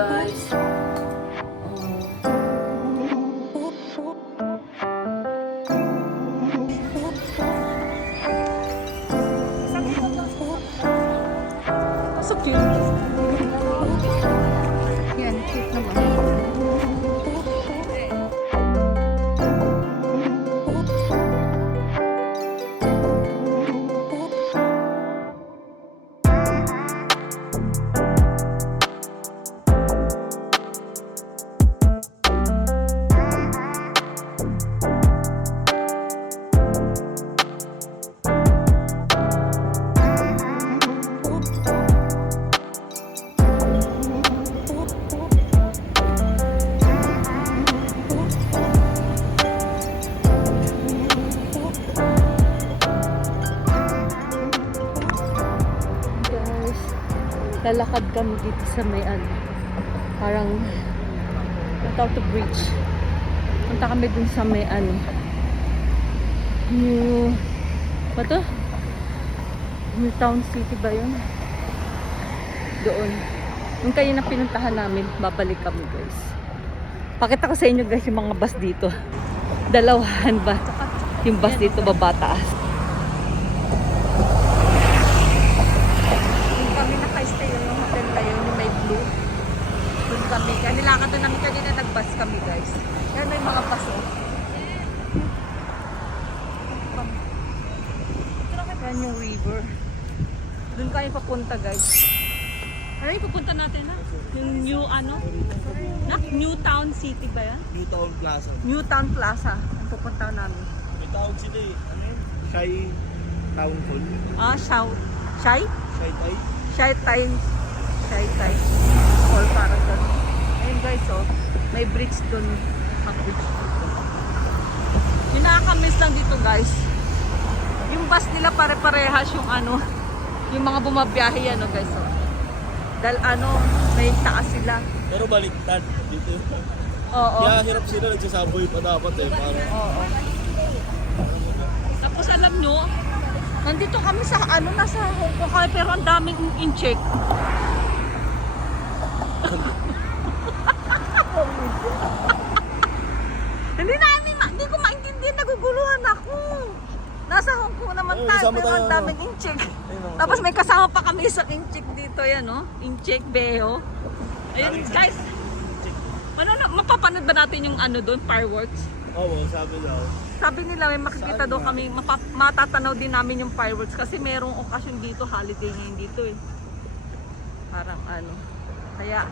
guys. So cute. Yan, cute naman. Lalakad kami dito sa may parang tawag to bridge. Punta kami dun sa may ba to? New Town City ba yun? Doon. Yung kayo na pinuntahan namin, babalik kami guys. Pakita ko sa inyo guys yung mga bus dito. Dalawahan ba? Yung bus dito babataas. Kami. Kaya nilakad na namin kanina, nag-bus kami guys. Yan may mga paso. Yan yung river. Doon kayo papunta guys. Ano yung papunta natin na? Yung new New Town City ba yan? New Town Plaza. New Town Plaza. Ang pupunta namin. May tawag sila eh. Ano yun? Shy Town Hall. Shy? Shy Thai. Shy Thai. Shy Thai. Or parang gano'n. Ayun guys, oh, may bridge doon. Yung nakakamiss lang dito guys, yung bus nila pare-parehas yung yung mga bumabiyahe yan, oh, guys. Oh. Dahil may taas sila. Pero baliktad dito. Oo. Kaya hirap sila, nagsasaboy pa dapat eh. Para... Oo. Tapos alam nyo, nandito kami sa nasa Hong Kong kami, pero ang daming in-check. Hindi ko maintindihan, naguguluhan ako. Nasa Hong Kong naman tayo, pero ang daming in-check. Tapos may kasama pa kami sa in-check dito, yan, no? In-check, beho. Ayun, guys. Mapapanood ba natin yung doon, fireworks? Oo, sabi daw. Sabi nila may makikita daw kami, matatanaw din namin yung fireworks kasi merong okasyon dito, holiday ngayon dito eh. Parang kaya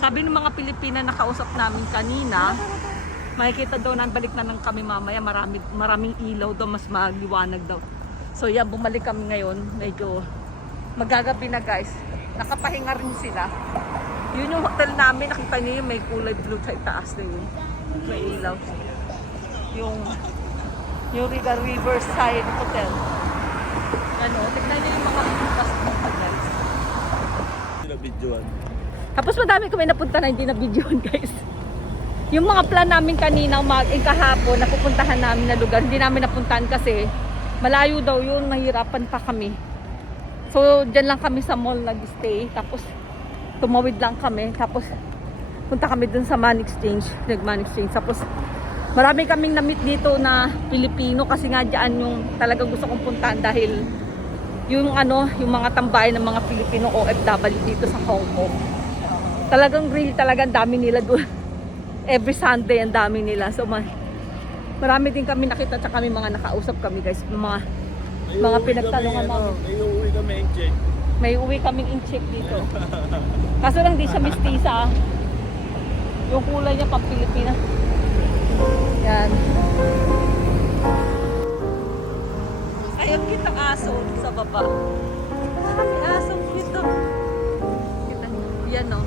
sabi ng mga Pilipina na kausap namin kanina, makikita daw na balik na lang kami mamaya, maraming ilaw daw, mas maliwanag daw. So yan, bumalik kami ngayon, medyo magagabi na guys. Nakapahinga rin sila. Yun yung hotel namin, nakita niyo yung may kulay blue sa itaas na yun. May ilaw. Yung Riverside Hotel. Tignan niyo yung mga bus dito guys. Videoan. Tapos madami kami napunta na hindi na videoan guys. Yung mga plan namin kanina, kahapon, napupuntahan namin na lugar, hindi namin napuntahan kasi malayo daw yun, mahirapan pa kami. So, dyan lang kami sa mall nag-stay, tapos tumawid lang kami, tapos punta kami dun sa Man Exchange, nag-Man Exchange, tapos marami kaming na-meet dito na Pilipino kasi nga dyan yung talagang gusto kong puntahan dahil yung yung mga tambayan ng mga Pilipino OFW dito sa Hong Kong. Talagang real, talagang dami nila doon. Every Sunday ang dami nila. So marami din kami nakita at kami mga nakausap kami guys. Mga pinagtanungan namin. May uuwi kami in-check. May uwi kaming in-check dito. Kaso lang di siya mistisa. Yung kulay niya pang Pilipina. Yan. Ayun kitang aso sa baba. May aso dito. Kita niyo. Yan o.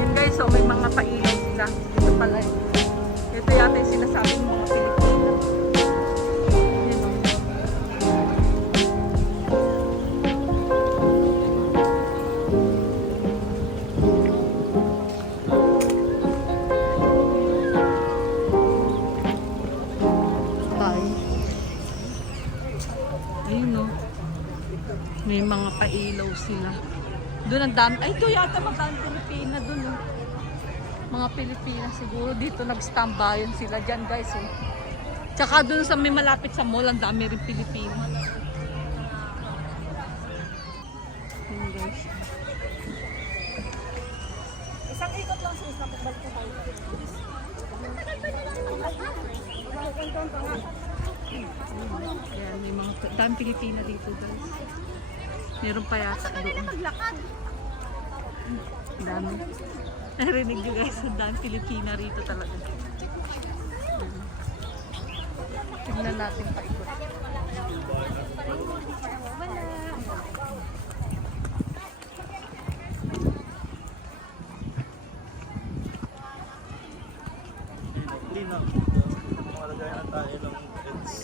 Yun guys, so may mga pailaw sila. Ito pala. Ito yata yung sinasabi ng mga Pilipino. Yan o. sila. Doon ang dami. Ay, ito yata magkano Pilipina doon. Oh. Mga Pilipina siguro. Dito nag-standbyan sila dyan guys. Eh. Tsaka doon sa may malapit sa mall, ang dami rin Pilipina. Yun guys. Isang ikot lang sis, napabalik ko tayo. Ayan, may mga dami Pilipina dito guys. Meron pa yata doon. Ang dami. Narinig nyo guys, ang dami Pilipina rito talaga. Tignan natin paikot. Hindi na. Malagay na tayo ng heads.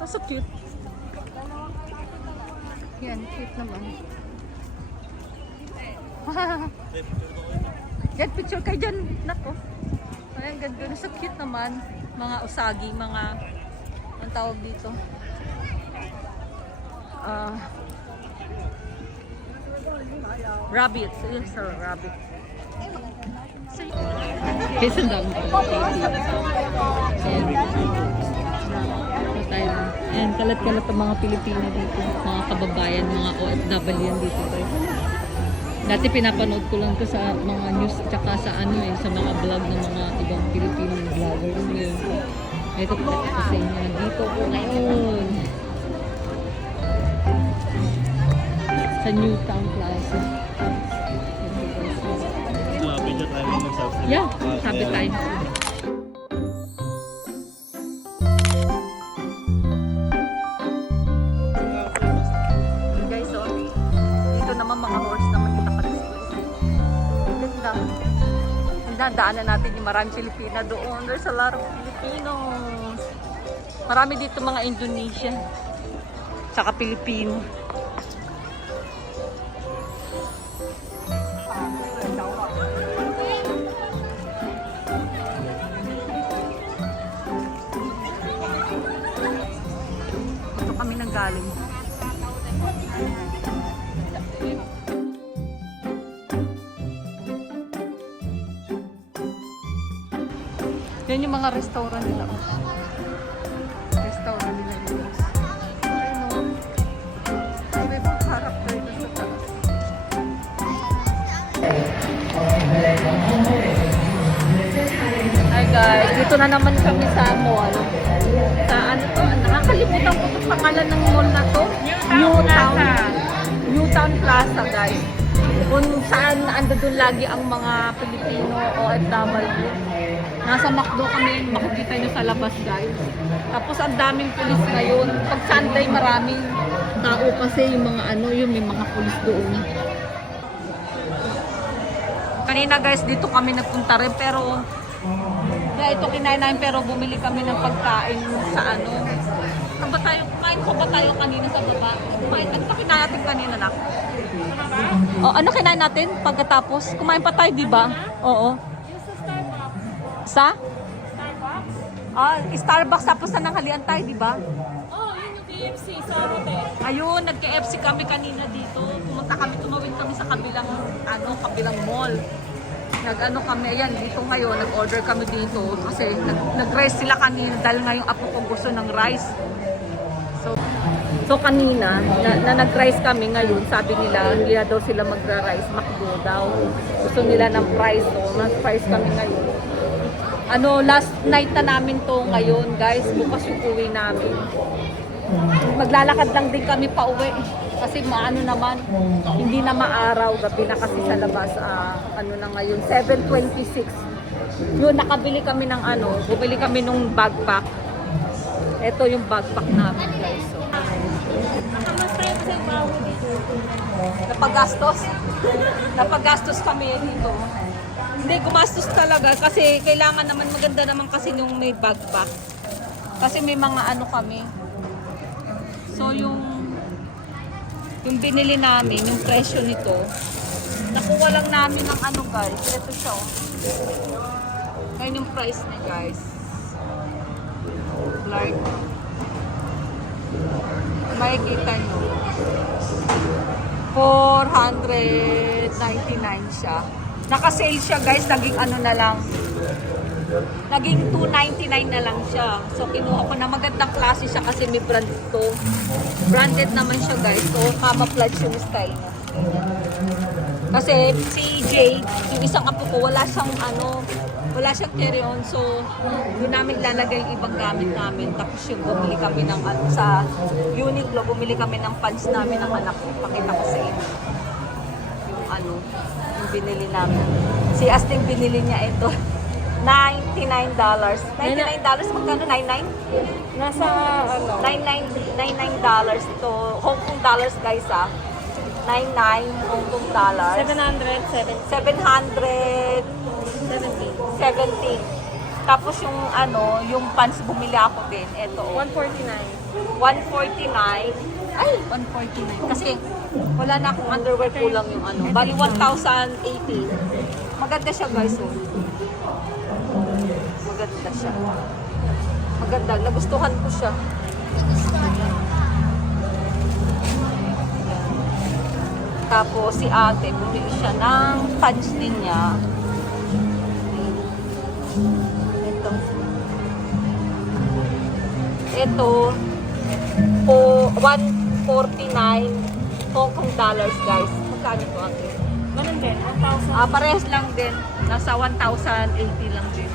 Oh, so cute. Yan, cute naman. Get picture kayo dyan. Nako. Ayan, ganda. So cute naman. Mga usagi, mga ang tawag dito. Rabbit. Yes, sir, rabbit. Here's ang dami. Ayan, kalat-kalat ang mga Pilipino dito. Mga kababayan, mga OFW yan dito guys. Dati pinapanood ko lang to sa mga news tsaka sa ano eh, sa mga vlog ng mga ibang Pilipino vlogger yun. Ito po sa inyo. Nandito po ngayon. Sa Newtown Plaza. Video tayo mag-subscribe. Yeah, sabi tayo. Guys, oh. Dito naman mga horse naman yung naka-display. Ganda. Daanan natin yung maraming Pilipina doon. There's a lot of Filipinos. Marami dito mga Indonesian. Tsaka Pilipino. Dito kami nanggaling. Yan yung mga restaurant nila. Restaurant nila yun. Ayun o. May mga character na sa taas. Hi guys, dito na naman kami sa mall. Sa ano to? Nakakalimutan ko itong pangalan ng mall na to. Newtown Plaza guys. Kung saan ando doon lagi ang mga Pilipino OFW. Nasa McDo kami, makikita nyo sa labas guys. Tapos ang daming pulis ngayon. Pag Sunday maraming tao kasi yung mga ano, yung may mga pulis doon. Kanina guys, dito kami nagpunta rin pero ito kinain namin pero bumili kami ng pagkain sa ano. Kumain ko ba tayo kanina sa baba? Ano pa kinain natin kanina na? Oh, ano kinain natin pagkatapos? Kumain pa tayo, di ba? Oo. Sa? Starbucks tapos na nanghalian tayo, di ba? Oh, yun yung KFC sa hotel. Ayun, nag-KFC kami kanina dito. Pumunta kami, tumawid kami sa kabilang mall. Nag-ano kami, ayan, dito ngayon, nag-order kami dito kasi nag-rice sila kanina dahil nga yung apo ko gusto ng rice. So kanina, na nag-rice kami ngayon, sabi nila, hindi na daw sila magra-rice, McDo daw. Gusto nila ng fries, so nag-fries kami ngayon. Last night na namin to ngayon, guys, bukas yung uwi namin. Maglalakad lang din kami pa uwi. Kasi maano naman, hindi na maaraw, gabi na kasi sa labas, na ngayon, 7:26. Yun, nakabili kami ng bumili kami nung backpack. Ito yung backpack namin, guys. So, napagastos kami dito. Hindi, gumastos talaga kasi kailangan naman, maganda naman kasi yung may backpack. Kasi may mga kami. So, yung binili namin, yung presyo nito, nakuha lang namin ng guys. Ito siya. Ngayon yung price niya guys. Like, Makikita nyo. 499 siya. Naka-sale siya guys, naging ano na lang. Naging 299 na lang siya. So kinuha ko na, magandang klase siya kasi may brand to. Branded naman siya guys. So camouflage yung style niya. Kasi si Jay, yung isang apo ko, wala siyang carry-on. So doon namin lalagay yung ibang gamit namin. Tapos yung bumili kami ng sa Uniqlo, bumili kami ng pants namin ng anak ko. Pakita ko sa inyo. Yung binili namin. Si Asting binili niya ito. $99. $99? Magkano? 99? Nasa, $99 ito. Hong Kong dollars guys ah. 99 Hong Kong dollars. 770. 770. Tapos yung yung pants bumili ako din. Ito. 149. 149. Ay, 149. Kasi wala na akong underwear, kulang yung Bali 1,080. Maganda siya guys. Oh. Maganda siya. Maganda. Nagustuhan ko siya. Tapos si ate, bumili siya ng pants din niya. Ito po 149 Hong Kong dollars guys. Magkano po ate? Ganun din, 1,000. Parehas lang din. Nasa 1,080 lang din.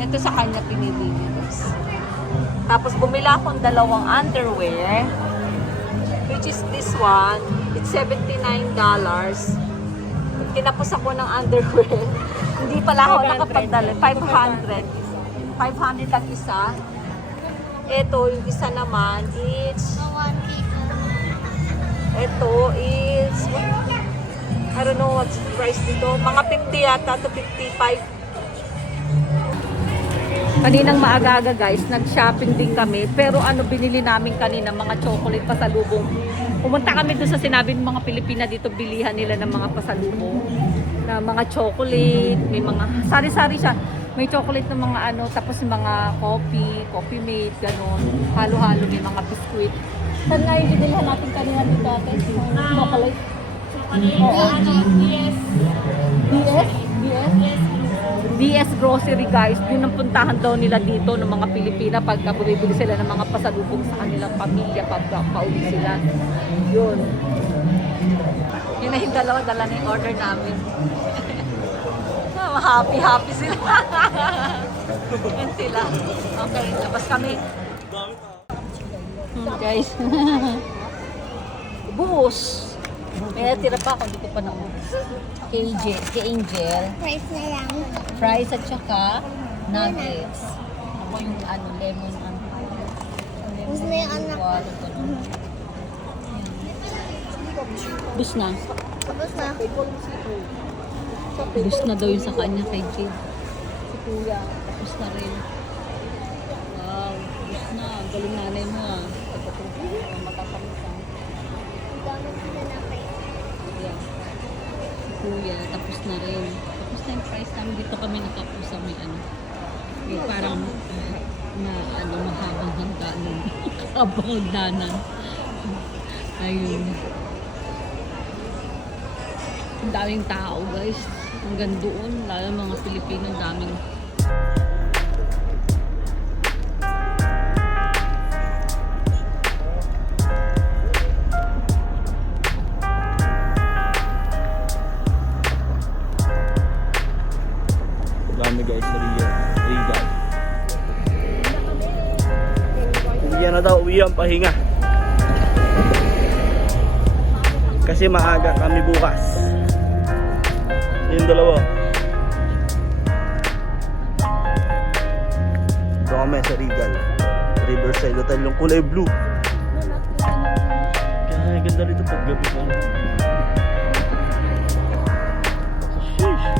Ito sa kanya pinili niya guys. Tapos bumila akong dalawang underwear. Which is this one. It's $79. Kinapos ako ng underwear. Hindi pala ako nakapagdala. 500. 500 ang isa. Ito, yung isa naman, ito is, I don't know what's the price dito. Mga 50 yata to 55. Kaninang maaga-aga guys, nag-shopping din kami. Pero binili namin kanina, mga chocolate pasalubong. Pumunta kami doon sa sinabi ng mga Pilipina dito, bilihan nila ng mga pasalubong. Na mga chocolate, may mga, sari-sari siya. May chocolate ng mga tapos mga coffee mate, gano'n. Halo-halo, may mga biskuit. Saan nga yung binilhan natin kanina dito ate? Chocolate? BS Grocery guys, yun ang puntahan daw nila dito ng mga Pilipina pagka bumibili sila ng mga pasalubong sa kanilang pamilya pagka pauwi sila. Yun. Yun na yung dala na yung order namin. Happy sila. Yun sila. Okay, labas kami. Guys. Buhos. May natira pa ako, hindi ko pa naubos. Kay Angel. Price na lang. Fries at saka nuggets. Ako yung lemon Gusto na yung anak. Bus na. Tapos na. Bus na daw yung sa kanya kay Jade. Si Kuya. Tapos na rin. Wow. Bus na. Galing nanay mo ah. Matatamusan. Yeah. Si Kuya. Tapos na rin. Tapos na yung price namin. Dito kami nakapos sa may may parang mahabang hangganan. Mahabang hangganan. Ayun. Ang daming tao guys. Hanggang doon, lalo mga Pilipino, ang daming Dami guys sa Regal. Uwian na daw, uwian, pahinga. Kasi maaga kami bukas. Yung dalawa. Ito kami sa Regal. Riverside Hotel, yung kulay blue. Kaya ganda rito pag gabi pa. Sheesh.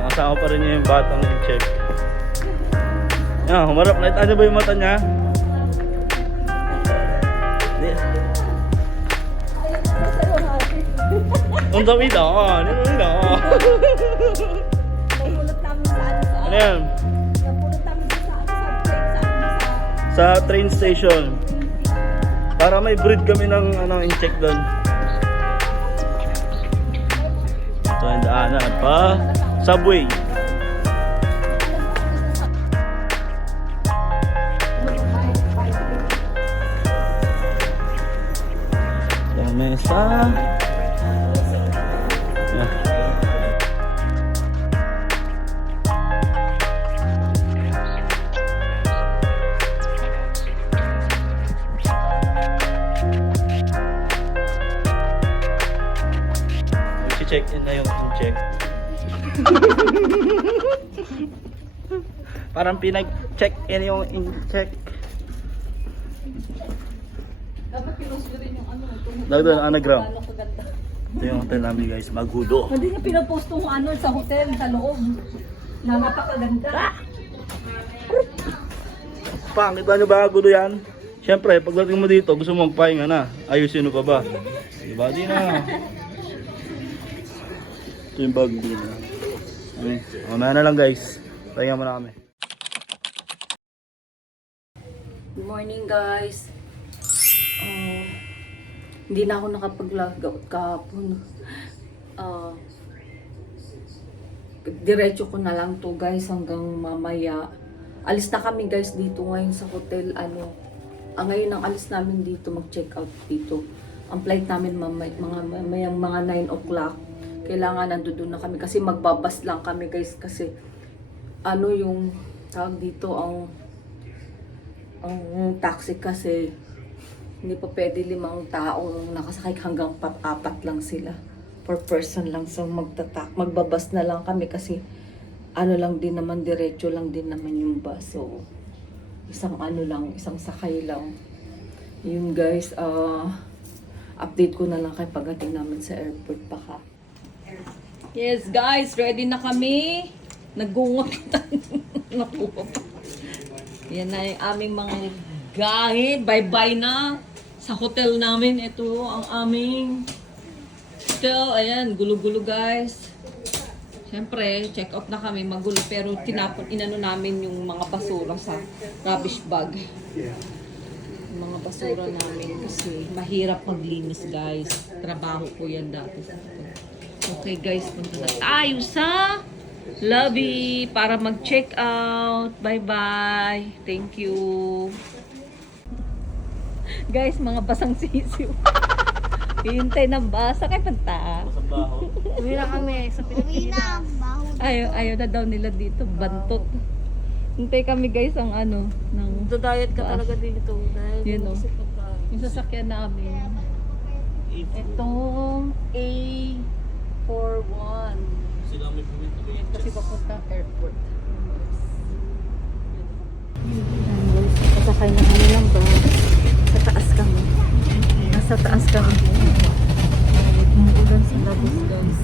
Nakasama pa rin niya yung batang check. Yan, humarap. Nakita niyo ba yung mata niya? Ang dami na. Ano yan? sa train station. Para may breed kami ng in-check doon. So, yung daanan pa subway. Mesa. Yeah. Check in na yung in-check. Parang pinag-check in yung in-check. Dapat pinost ko rin yung ano. Doon, anagram. Ito yung hotel namin guys, Magudo. Hindi niya pinapost yung ano sa hotel, sa loob. Na napakaganda. Pang, kita nyo ba Magudo yan? Siyempre, pagdating mo dito, gusto mo magpahinga na. Ayusin mo pa ba? Diba? Di na. Ito yung bag din. Okay. Mamaya na lang guys. Pahinga muna kami. Good morning guys. Hindi na ako nakapag-logout kahapon. Diretso ko na lang to guys hanggang mamaya. Alis na kami guys dito ngayon sa hotel. Ngayon ang alis namin dito, mag-check out dito. Ang flight namin mga 9 o'clock. Kailangan nandoon na kami kasi magbabas lang kami guys kasi yung tawag dito ang taxi kasi hindi pa pwede 5 tao nakasakay, hanggang 4 lang sila per person lang, so magbabas na lang kami kasi lang din naman, diretso lang din naman yung bus, so isang sakay lang yun guys. Update ko na lang kay pagdating namin sa airport baka. Yes guys, ready na kami. Nagungot nakuha pa. Yan na yung aming mga gahit. Bye-bye na sa hotel namin. Ito ang aming hotel. Ayan, gulo-gulo guys. Siyempre, check out na kami. Magulo. Pero inano namin yung mga basura sa rubbish bag. Yung mga basura namin kasi mahirap maglinis guys. Trabaho ko yan dati sa hotel. Okay guys, punta na tayo sa lobby para mag-check out. Bye-bye. Thank you. Guys, mga basang sisiw. Hihintay ng basa kay panta. Uwi na kami sa Uwi Pilipinas. na. Baho. Ayaw na daw nila dito. Bantot. Hintay kami guys ang ng Dodayat ka talaga dito. Dahil Yun, no? sa pagkain. yung sasakyan namin. Itong A41. Kasi papunta airport. Guys, nakasakay na kami ng bus. Sa taas kami. Nasa taas kami. Umuulan sa labas guys.